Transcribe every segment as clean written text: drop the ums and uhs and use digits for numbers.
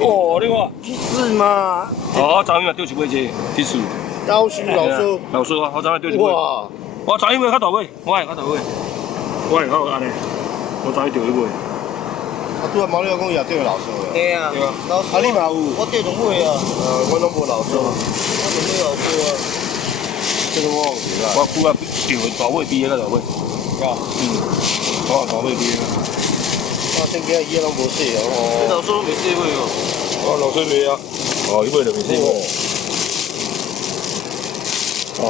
哦，你看，去试嘛。哦，昨天嘛钓一尾这，去试。高手老手。老手啊，我昨天钓一尾。哇！我昨天尾较大尾，我系较大尾，我系较安尼，我昨天钓一尾。啊，拄仔毛你讲也钓老手的。对啊。对啊。啊，你嘛有？我钓两尾啊。我拢无老手。我两尾老手啊。这个我忘记了。我拄仔钓大尾比个大尾。啊。我大尾比。我先给伊拢无洗哦。你老手没洗过哦？我老水未啊。哦，伊尾就未洗过。哦，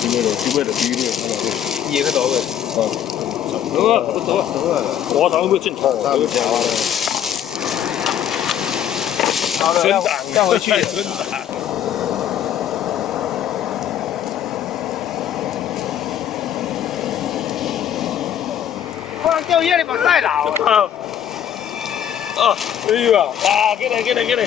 这尾就比你看到没？伊个大尾。哦。走啊，走啊，走啊！我昨天尾真痛，这个条啊。好了，要回去。我钓鱼你目屎流。啊！哎呀，啊，过来，过来，过来。